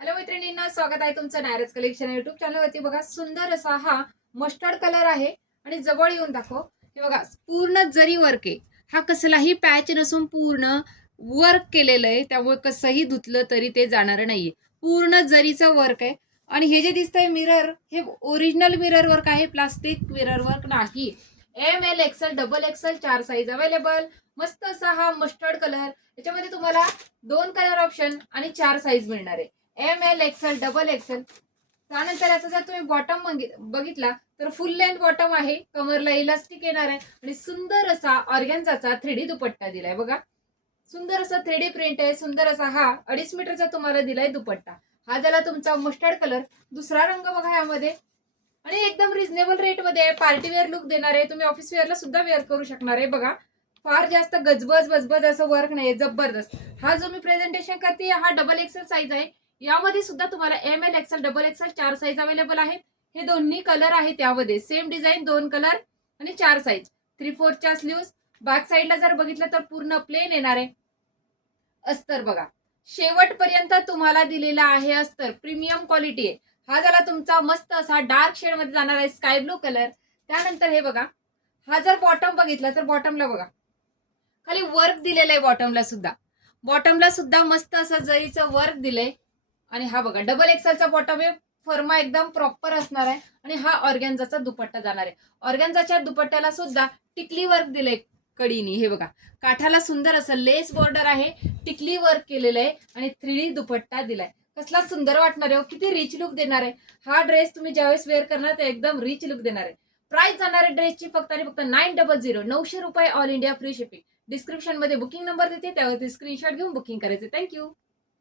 Hello मैत्रिणींना, स्वागत आहे तुमचं नायरस कलेक्शन युट्यूब चॅनलवरती। बघा, सुंदर असा हा मस्टर्ड कलर आहे आणि जवळ येऊन दाखव। हे बघा, पूर्ण जरी वर्क आहे। हा कसलाही पॅच नसून पूर्ण वर्क केलेलं आहे, त्यामुळे कसंही धुतलं तरी ते जाणार नाहीये। पूर्ण जरीचं वर्क आहे आणि हे जे दिसतंय मिरर, हे ओरिजिनल मिरर वर्क आहे, प्लास्टिक मिरर वर्क नाही। ML XL double XL 4 size available. मस्त असा हा मस्टर्ड कलर, याच्यामध्ये तुम्हाला 2 कलर ऑप्शन आणि 4 साईज मिळणार आहे। ML XL double XL। त्यानंतर याचा जर तुम्ही बॉटम बघितला तर फुल लेंथ बॉटम आहे, कमरला इलास्टिक येणार आहे आणि सुंदर असा ऑर्गॅन्झाचा 3D दुपट्टा दिलाय। बघा, सुंदर असा 3D प्रिंट आहे। सुंदर असा हा 2.5 मीटरचा तुम्हाला दिलाय दुपट्टा। हा झाला तुमचा मस्टर्ड कलर। दुसरा रंग बघा यामध्ये, आणि एकदम रिझनेबल रेट मध्ये आहे। पार्टी वेअर लुक देणार आहे, तुम्ही ऑफिस वेअरला सुद्धा वेअर करू शकणार आहे। बघा, फार जास्त गजबज बजबज असं वर्क नाही, जबरदस्त। हा जो मी प्रेझेंटेशन करते हा डबल XL साईज आहे। यामध्ये सुद्धा तुम्हाला ML XL double XL 4 size available आहेत। हे दोन्ही कलर आहेत, यामध्ये सेम डिझाईन 2 कलर आणि 4 साईज। 3/4च्या स्लीव्स। बॅक साईडला जर बघितलं तर पूर्ण प्लेन येणार आहे। अस्तर बघा, शेवटपर्यंत तुम्हाला दिलेला आहे अस्तर, प्रीमियम क्वालिटी आहे। हा झाला तुमचा मस्त असा डार्क शेड मध्ये जाणार आहे, स्काय ब्लू कलर। त्यानंतर हे बघा, हा जर बॉटम बघितला तर बॉटमला बघा खाली वर्क दिलेलं आहे। बॉटमला सुद्धा मस्त असं जरीचं वर्क दिलंय। आणि हा बघा, डबल एक्सेलचा बॉटम आहे, फर्मा एकदम प्रॉपर असणार आहे। आणि हा ऑर्गॅन्झाचा दुपट्टा जाणार आहे। ऑर्गॅन्झाच्या दुपट्ट्याला सुद्धा टिकली वर्क दिलंय कडीनी। हे बघा, काठाला सुंदर असं लेस बॉर्डर आहे, टिकली वर्क केलेलं आहे आणि 3D दुपट्टा दिलाय। कसला सुंदर वाटणार आहे, किती रिच लुक देणार आहे। हा ड्रेस तुम्ही ज्यावेळेस वेअर करणार ते एकदम रिच लुक देणार आहे। प्राइस जाणार आहे ड्रेसची फक्त आणि फक्त 900, 900 रुपये, all India free shipping. Description मध्ये बुकिंग नंबर देते, त्यावरती स्क्रीनशॉट घेऊन बुकिंग करायचे। थँक्यू।